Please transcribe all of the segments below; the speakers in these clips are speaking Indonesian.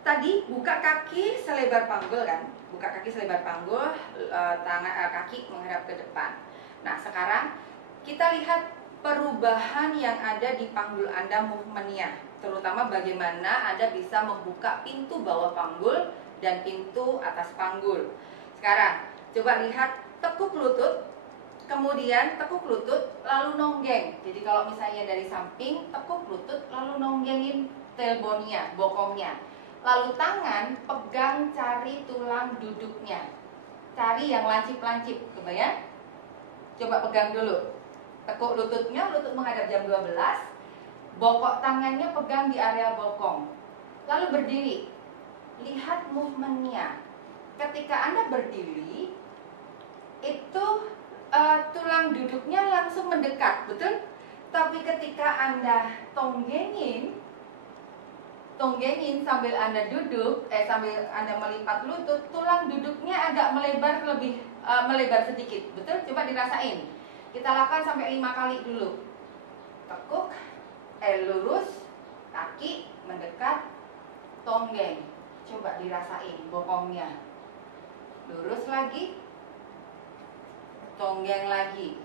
Tadi buka kaki selebar panggul kan, buka kaki selebar panggul, kaki menghadap ke depan. Nah sekarang kita lihat perubahan yang ada di panggul Anda, movementnya, terutama bagaimana Anda bisa membuka pintu bawah panggul dan pintu atas panggul. Sekarang coba lihat tekuk lutut, kemudian tekuk lutut lalu nonggeng. Jadi kalau misalnya dari samping tekuk lutut lalu nonggengin tailbone-nya, bokongnya. Lalu tangan pegang cari tulang duduknya, cari yang lancip-lancip, kebayang? Coba pegang dulu. Tekuk lututnya, lutut menghadap jam 12. Bokok tangannya pegang di area bokong. Lalu berdiri. Lihat movementnya. Ketika Anda berdiri, itu tulang duduknya langsung mendekat, betul? Tapi ketika Anda tonggengin sambil Anda duduk, sambil Anda melipat lutut, tulang duduknya agak melebar sedikit, betul? Coba dirasain. Kita lakukan sampai 5 kali dulu. Tekuk, lurus, kaki mendekat, tonggeng. Coba dirasain bokongnya. Lurus lagi, tonggeng lagi.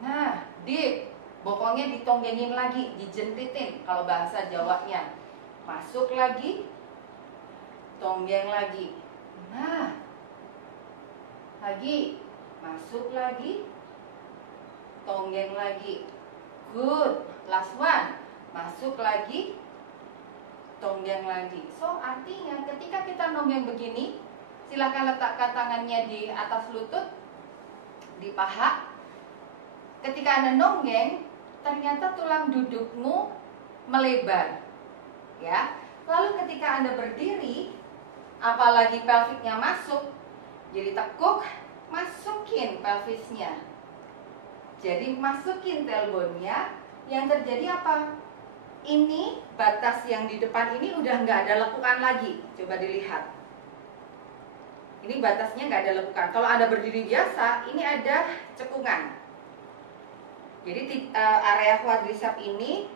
Nah, deep, bokongnya ditonggengin lagi, dijentitin kalau bahasa Jawanya. Masuk lagi, tonggeng lagi. Nah, lagi, masuk lagi, tonggeng lagi. Good. Last one. Masuk lagi, tonggeng lagi. So, artinya ketika kita nonggeng begini, silakan letakkan tangannya di atas lutut, di paha. Ketika Anda nonggeng, ternyata tulang dudukmu melebar. Ya. Lalu ketika Anda berdiri, apalagi pelviknya masuk, jadi tekuk, masukin pelvisnya. Jadi masukin tailbone-nya, yang terjadi apa? Ini batas yang di depan ini udah nggak ada lekukan lagi. Coba dilihat. Ini batasnya nggak ada lekukan. Kalau Anda berdiri biasa, ini ada cekungan. Jadi area quadriceps ini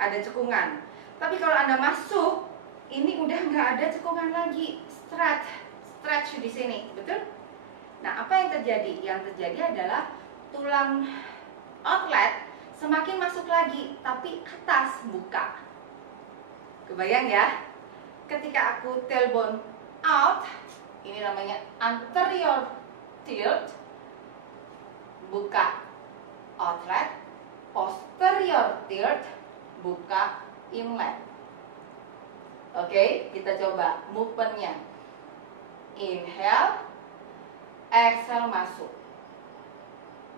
ada cekungan. Tapi kalau Anda masuk, ini udah nggak ada cekungan lagi. Stretch di sini, betul? Nah, apa yang terjadi? Yang terjadi adalah tulang outlet semakin masuk lagi, tapi atas buka. Kebayang ya? Ketika aku tailbone out, ini namanya anterior tilt, buka outlet, posterior tilt, buka inlet. Oke, kita coba movementnya. Inhale, exhale masuk.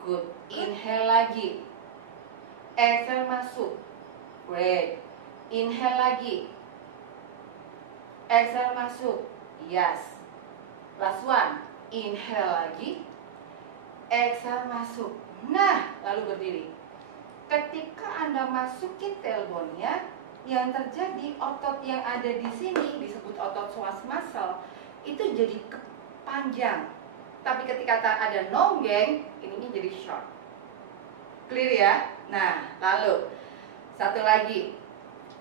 Good. Inhale lagi, exhale masuk. Great. Inhale lagi, exhale masuk. Yes. Last one. Inhale lagi, exhale masuk. Nah, lalu berdiri. Ketika Anda masukin tailbone-nya, yang terjadi otot yang ada di sini disebut otot psoas muscle itu jadi panjang. Tapi ketika ada nonggeng, ininya jadi short. Clear ya? Nah, lalu satu lagi.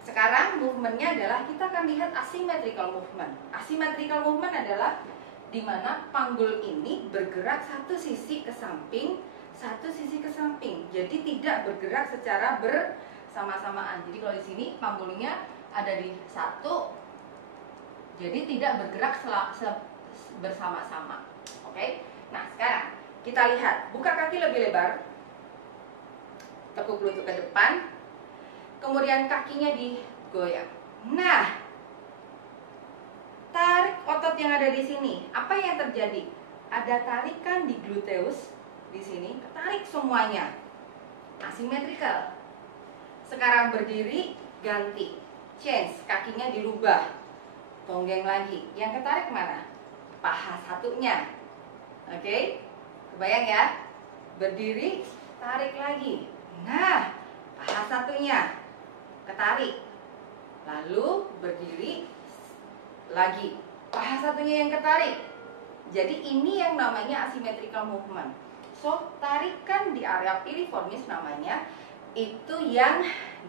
Sekarang movementnya adalah kita akan lihat asymmetrical movement. Asymmetrical movement adalah di mana panggul ini bergerak satu sisi ke samping, satu sisi ke samping. Jadi tidak bergerak secara bersama-samaan. Jadi kalau di sini panggulnya ada di satu, jadi tidak bergerak bersama-sama. Oke? Nah, sekarang kita lihat, buka kaki lebih lebar, tekuk lutut ke depan, kemudian kakinya digoyang. Nah, tarik otot yang ada di sini. Apa yang terjadi? Ada tarikan di gluteus di sini, tarik semuanya. Asymmetrical. Sekarang berdiri, ganti, change, kakinya dirubah, tonggeng lagi. Yang ketarik mana? Paha satunya. Oke, kebayang ya? Berdiri, tarik lagi. Nah, paha satunya ketarik. Lalu berdiri lagi, paha satunya yang ketarik. Jadi ini yang namanya asymmetrical movement. So, tarikan di area piriformis namanya, itu yang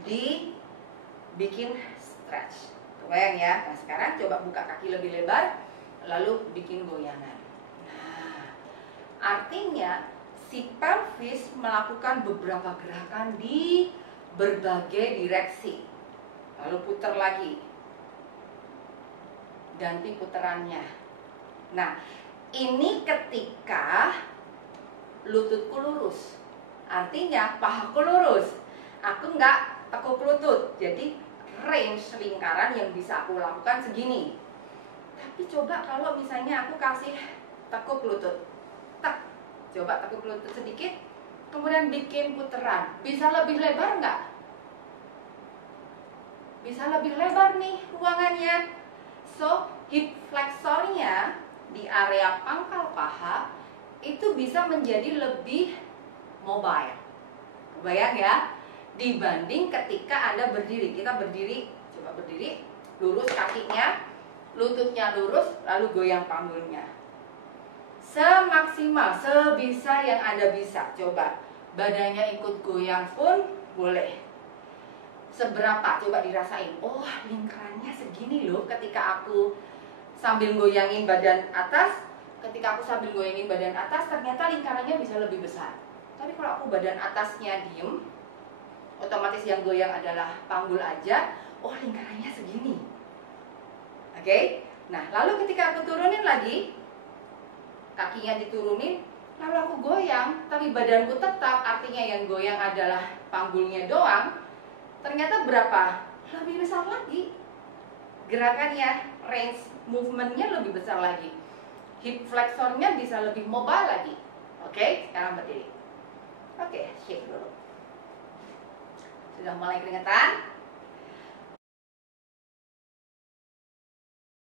dibikin stretch. Kebayang ya? Nah sekarang coba buka kaki lebih lebar, lalu bikin goyangan. Nah, artinya si pelvis melakukan beberapa gerakan di berbagai direksi. Lalu putar lagi, ganti putarannya. Nah, ini ketika lututku lurus, artinya pahaku lurus. Aku nggak tekuk lutut, jadi range lingkaran yang bisa aku lakukan segini. Tapi coba kalau misalnya aku kasih tekuk lutut, tak, coba tekuk lutut sedikit, kemudian bikin putaran, bisa lebih lebar nggak? Bisa lebih lebar nih ruangannya. So, hip flexornya di area pangkal paha itu bisa menjadi lebih mobile. Kebayang ya? Dibanding ketika Anda berdiri. Kita berdiri, coba berdiri, lurus kakinya, lututnya lurus, lalu goyang panggulnya. Semaksimal, sebisa yang Anda bisa. Coba, badannya ikut goyang pun boleh. Seberapa? Coba dirasain. Oh, lingkarannya segini loh ketika aku sambil goyangin badan atas. Ketika aku sambil goyangin badan atas, ternyata lingkarannya bisa lebih besar. Tapi kalau aku badan atasnya diem, otomatis yang goyang adalah panggul aja. Oh, lingkarannya segini. Oke? Nah, lalu ketika aku turunin lagi, kakinya diturunin, lalu aku goyang, tapi badanku tetap, artinya yang goyang adalah panggulnya doang. Ternyata berapa? Lebih besar lagi. Gerakannya, range movementnya lebih besar lagi. Hip flexornya bisa lebih mobile lagi. Oke? Sekarang berdiri. Oke, shift dulu. Sudah mulai keringetan?